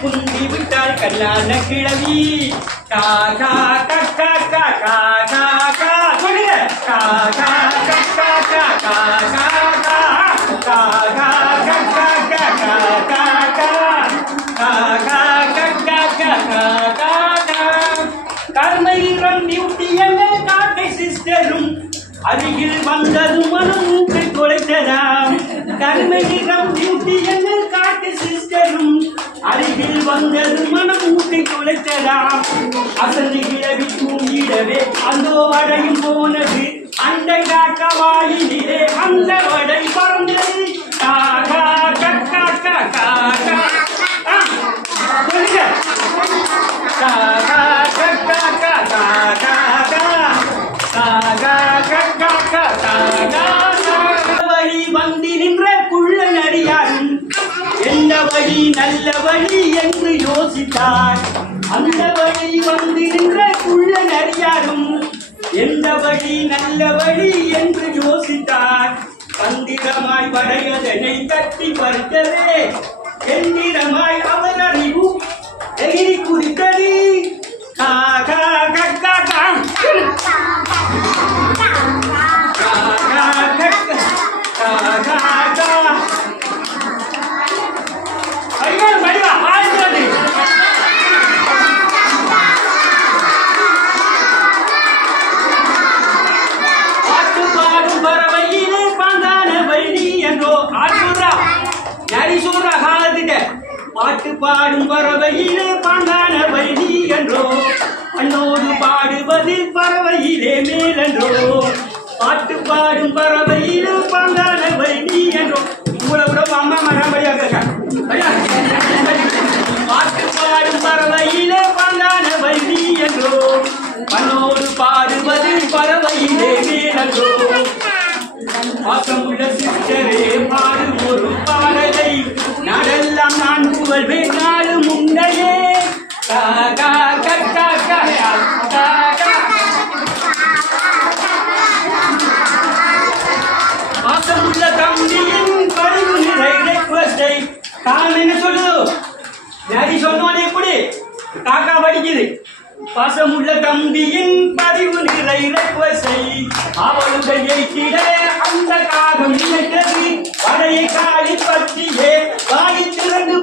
குந்தி விட்டாள் கல்யாண கிழவி காகா கக்கா காகா காகா சொல்லுங்க காகா கக்கா காகா காகா காகா கக்கா காகா காகா காகா கக்கா காகா காகா கர்மையிடம் டியூட்டி என்ன காக்கை சிஸ்டரும் அருகில் வந்தது மனம் குலைத்ததாம் கர்மையிடம் டியூட்டி என்ன காக்கை சிஸ்டரும் அருகில் வந்தது மனம் ஊட்டி குலைத்ததாம் அசந்து கிழவி தூங்கிடவே அந்த வடையும் போனது அந்த காக்கவாயிலே அந்த வடை பறந்தது காகா கக்கா காகா காகா கக்கா காகா காகா கக்கா காகா வழி வந்து நின்ற குள்ள நடிகாரும் எந்த வழி நல்ல வழி என்று யோசித்தார் அந்த வழி வந்து நின்ற குள்ள நடிகாரும் எந்த வழி நல்ல வழி என்று யோசித்தார் தந்திரமாய் வடையதனை கட்டி பறித்ததே எந்திரமாய் அவர் அறிவு எகிரி குறித்தது காகா கக்கா பாட்டு பாடும் பறவையிலே பாண்டான வைணி என்றோ அண்ணோடு பாடுவது பறவையிலே மேலென்றோ பாட்டு பாடும் பறவையிலே பாண்டான வைணி என்றோ கூட அம்மா மரபடியாக பாட்டு பாடும் பறவையிலே பாண்டான வைணி என்றோ அண்ணோடு பாடுவது பறவையிலே மேலென்றோ பாசமுள்ள சித்தரே பாடும் ஒரு பாடலை நாடெல்லாம் நான் புகழ்வேன் நாளும் உண்டையே காகா கக்கா காகா பாசமுள்ள தம்பியின் பதிவு நிறை ரெக்வஸ்டை காலம் என்ன சொல்லுது நடி சொன்னோன்னு எப்படி காக்கா படிக்குது பாசமுள்ள தம்பியின் பதிவு நிறை ரெக்வஸ்டை அவளுடைய அந்த காகம் நினைத்தது வடையை காலி பற்றியே வாய் திறந்து